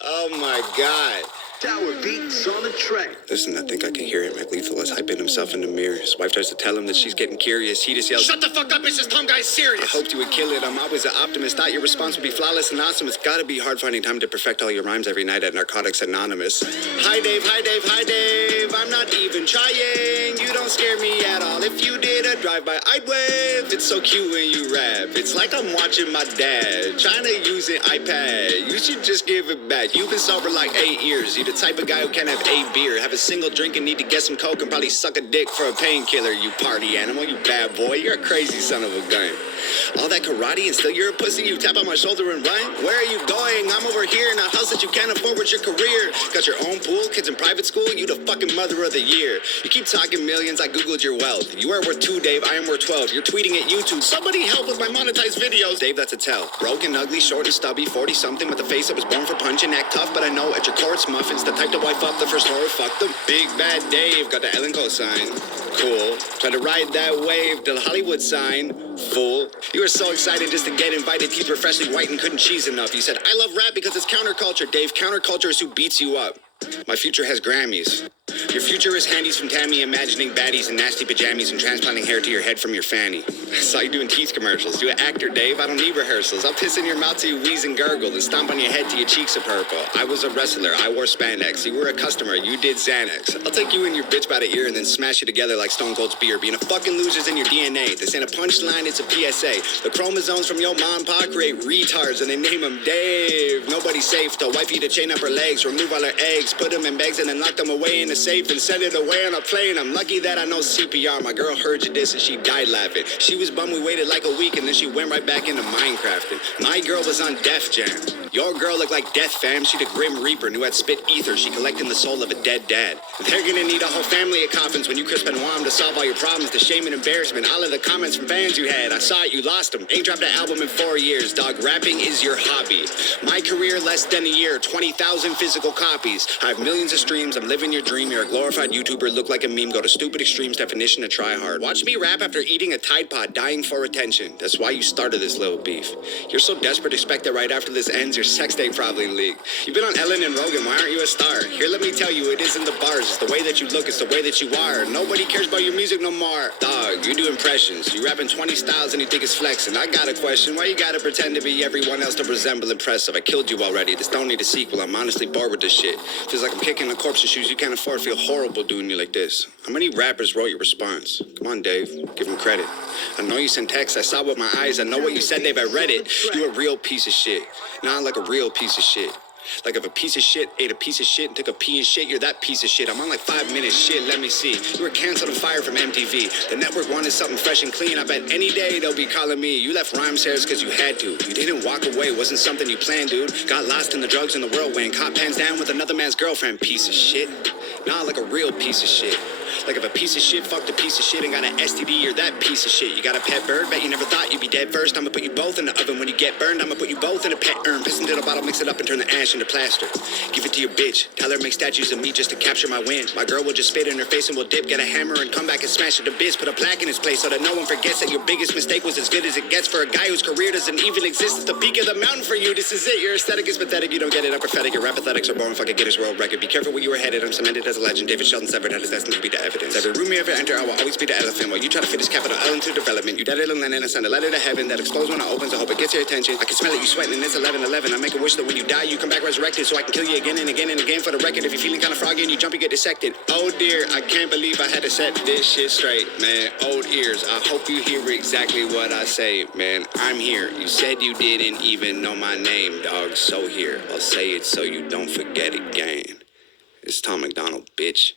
Oh my God. Tower beats on the track. Listen, I think I can hear him. McLethal is hyping himself in the mirror. His wife tries to tell him that she's getting curious. He just yells, "Shut the fuck up, it's just Tom Guy's serious." I hoped you would kill it. I'm always an optimist. Thought your response would be flawless and awesome. It's gotta be hard finding time to perfect all your rhymes every night at Narcotics Anonymous. Hi, Dave. Hi, Dave. Hi, Dave. I'm not even trying. You don't scare me at all. If you did a drive-by, I'd wave. It's so cute when you rap. It's like I'm watching my dad trying to use an iPad. You should just give it back. You've been sober like 8 years. You're the type of guy who can't have 8 beer, have a single drink and need to get some coke and probably suck a dick for a painkiller, you party animal, you bad boy. You're a crazy son of a gun. All that karate and still you're a pussy. You tap on my shoulder and run. Where are you going? I'm over here in a house that you can't afford with your career. Got your own pool, kids in private school. You the fucking mother of the year. You keep talking millions. I googled your wealth. You are worth 2, Dave. I am worth 12. You're tweeting at YouTube. Somebody help with my monetized videos. Dave, that's a tell. Broken, ugly, short and stubby, 40 something with a face that was born for punching. Act tough, but I know at your core it's muffins. The type to wife up the first horror. Fuck them. Big bad Dave got the Ellen cosign. Cool. Try to ride that wave to the Hollywood sign. Fool. You were so excited just to get invited. Teeth were freshly white and couldn't cheese enough. You said, I love rap because it's counterculture. Dave, counterculture is who beats you up. My future has Grammys. Your future is handies from Tammy, imagining baddies in nasty pajamas and transplanting hair to your head from your fanny. I saw you doing teeth commercials. Do an actor, Dave. I don't need rehearsals. I'll piss in your mouth till you wheeze and gurgle and stomp on your head till your cheeks are purple. I was a wrestler. I wore spandex. You were a customer. You did Xanax. I'll take you and your bitch by the ear and then smash you together like Stone Cold Spear. Being a fucking loser's in your DNA. This ain't a punchline, it's a PSA. The chromosomes from your mom and pa create retards and they name them Dave. Nobody's safe. Tell wifey to chain up her legs, remove all her eggs, put them in bags and then lock them away in a safe and send it away on a plane. I'm lucky that I know CPR. My girl heard you this and she died laughing. She was bummed we waited like a week and then she went right back into Minecrafting. My girl was on Def Jam. Your girl looked like Death Fam. She the Grim Reaper, knew I'd spit ether. She collecting the soul of a dead dad. They're gonna need a whole family of coffins when you Chris Benoit to solve all your problems. The shame and embarrassment, all of the comments from fans you had. I saw it, you lost them. Ain't dropped an album in 4 years, dog. Rapping is your hobby. My career less than a year, 20,000 physical copies. I have millions of streams. I'm living your dream. You're a glorified YouTuber, look like a meme. Go to stupid extremes, definition of try hard. Watch me rap after eating a Tide Pod, dying for attention. That's why you started this little beef. You're so desperate, expect that right after this ends, your sex tape probably leaked. You've been on Ellen and Rogan, why aren't you a star? Here, let me tell you, it isn't the bars. It's the way that you look, it's the way that you are. Nobody cares about your music no more. Dog, you do impressions. You rapping 20 styles and you think it's flexing. I got a question, why you gotta pretend to be everyone else to resemble impressive? I killed you already, this don't need a sequel. I'm honestly bored with this shit. Feels like I'm kicking a corpse in shoes you can't afford. Feel horrible doing you like this. How many rappers wrote your response? Come on, Dave, give him credit. I know you sent texts, I saw with my eyes. I know what you said, Dave, I read it. You a real piece of shit. Not like a real piece of shit. Like if a piece of shit ate a piece of shit and took a pee and shit, you're that piece of shit. I'm on like 5 minutes, shit, let me see. You were canceled and fired from MTV. The network wanted something fresh and clean. I bet any day they'll be calling me. You left rhyme shares because you had to. You didn't walk away, wasn't something you planned, dude. Got lost in the drugs and the whirlwind. Caught pants down with another man's girlfriend. Piece of shit. Nah, like a real piece of shit. Like if a piece of shit fucked a piece of shit and got an STD, you're that piece of shit. You got a pet bird, bet you never thought you'd be dead first. I'ma put you both in the oven. When you get burned, I'ma put you both in a pet urn. Piss into the bottle, mix it up and turn the ash into plaster. Give it to your bitch. Tell her make statues of me just to capture my win. My girl will just spit in her face and will dip, get a hammer and come back and smash it to bits. Put a plaque in his place so that no one forgets that your biggest mistake was as good as it gets for a guy whose career doesn't even exist. It's the peak of the mountain for you. This is it. Your aesthetic is pathetic. You don't get it. I'm prophetic. Your rap athletics are born fucking Guinness World Record. Be careful where you were headed. I'm cemented as a legend. David Sheldon severed had his destiny to be the evidence. Every room you ever enter, I will always be the elephant. While you try to fit this capital L into development. You dead little Lennon and send a letter to heaven that explodes when it opens. I hope it gets your attention. I can smell it. You sweating and it's 11:11. I make a wish that when you die, you come back resurrected so I can kill you again and again and again for the record. If you're feeling kind of froggy and you jump, you get dissected. Oh dear, I can't believe I had to set this shit straight, man. Old ears, I hope you hear exactly what I say, man. I'm here. You said you didn't even know my name, dog. So here, I'll say it so you don't forget again. It's Tom McDonald, bitch.